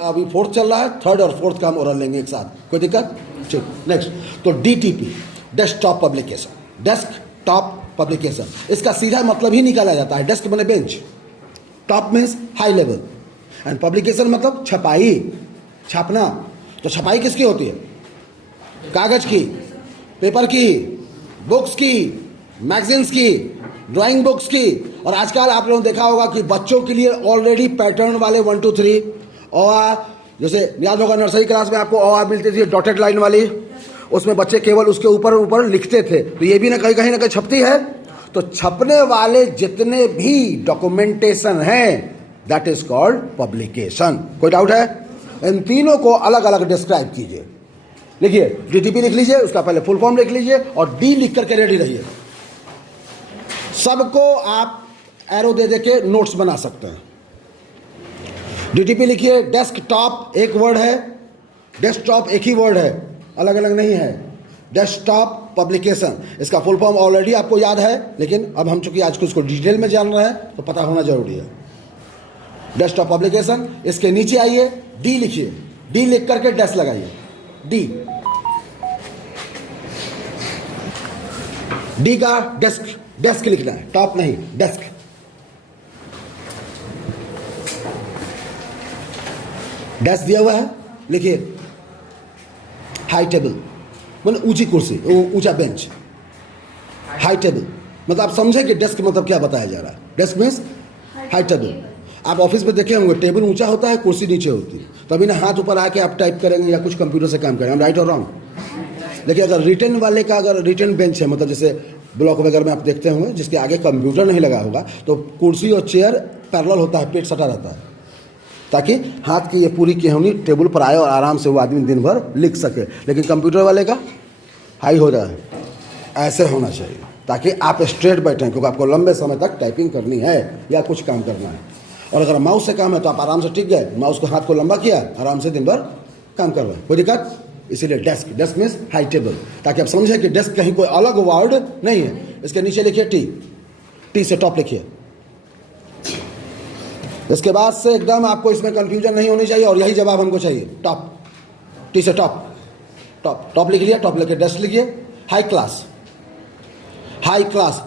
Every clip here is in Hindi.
अभी फोर्थ चल रहा है, थर्ड और फोर्थ का हम ओरल लेंगे एक साथ, कोई दिक्कत? ठीक, नेक्स्ट। तो DTP, desktop publication, desktop publication, इसका सीधा मतलब ही निकाला जाता है, डेस्क माने bench, top means high level, and publication मतलब छपाई, छापना। तो छपाई किसकी होती है? कागज की, पेपर की, बुक्स की, मैगजीन्स की, ड्राइंग बुक्स की। और आजकल आप लोगों ने देखा होगा कि बच्चों के लिए ऑलरेडी पैटर्न वाले 1 2 3 और जैसे याद होगा नर्सरी क्लास में आपको और मिलती थी डॉटेड लाइन वाली, उसमें बच्चे केवल उसके ऊपर ऊपर लिखते थे। तो ये भी ना कहीं ना कहीं छपती है। तो छपने वाले जितने भी डॉक्यूमेंटेशन हैं दैट इज कॉल्ड पब्लिकेशन। कोई डाउट है? इन तीनों को अलग अलग डिस्क्राइब कीजिए। लिखिए, DTP लिख लीजिए, उसका पहले फुल फॉर्म लिख लीजिए और D लिख करके रेडी रहिए। सबको आप एरो दे दे के नोट्स बना सकते हैं। DTP लिखिए, डेस्कटॉप एक वर्ड है, डेस्कटॉप एक ही वर्ड है, अलग अलग नहीं है। डेस्कटॉप पब्लिकेशन, इसका फुल फॉर्म ऑलरेडी आपको याद है, लेकिन अब हम चूंकि आज उसको डिटेल में जान रहे हैं तो पता होना जरूरी है। डेस्कटॉप पब्लिकेशन, इसके नीचे आइए, D लिखिए, D लिख करके डेस्क लगाइए, D का डेस्क, डेस्क लिखना है, टॉप नहीं, डेस्क। डेस्क दिया हुआ है, लिखिए हाई टेबल मतलब ऊंची कुर्सी, ऊंचा बेंच। हाई टेबल मतलब आप समझे कि डेस्क मतलब क्या बताया जा रहा है। Desk means high table. आप ऑफिस में देखे होंगे टेबल ऊंचा होता है, कुर्सी नीचे होती है, तभी ना हाथ ऊपर आके आप टाइप करेंगे या कुछ कंप्यूटर से काम करेंगे, राइट और रॉन्ग। लेकिन अगर रिटर्न वाले का अगर रिटर्न बेंच है, मतलब जैसे ब्लॉक वगैरह में आप देखते होंगे जिसके आगे कंप्यूटर नहीं लगा होगा, तो कुर्सी और चेयर पैरेलल होता है, पेट सटा रहता है, ताकि हाथ की ये पूरी केहनी टेबल पर आए और आराम से वो आदमी दिन भर लिख सके। लेकिन कंप्यूटर वाले का हाई हो रहा है, ऐसे होना चाहिए ताकि आप स्ट्रेट बैठें, क्योंकि आपको लंबे समय तक टाइपिंग करनी है या कुछ काम करना है। और अगर माउस से काम है तो आप आराम से टिक गए, माउस को हाथ को लंबा किया, आराम से दिन भर काम कर रहे हैं, कोई दिक्कत? इसीलिए desk, desk means high table, ताकि आप समझें कि डेस्क कहीं कोई अलग वर्ड नहीं है। इसके नीचे लिखिए T से टॉप लिखिए। इसके बाद से एकदम आपको इसमें कंफ्यूजन नहीं होनी चाहिए और यही जवाब हमको चाहिए, टॉप, T से टॉप, टॉप, टॉप लिख लिया, टॉप लिखिए, डेस्क लिखिए। High class, high class,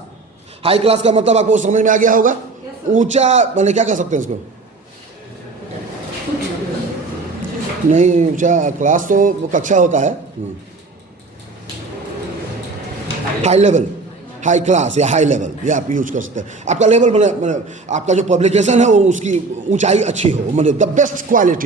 high class का मतलब आपको समझ में आ गया होगा, ऊंचा, मैंने क्या कह सकते हैं इसको? नहीं, ऊंचा क्लास तो वो कक्षा होता है। हाई लेवल, हाई क्लास या हाई लेवल, ये आप यूज कर सकते हैं। आपका लेवल आपका जो पब्लिकेशन है वो उसकी ऊंचाई अच्छी हो, मतलब द बेस्ट क्वालिटी।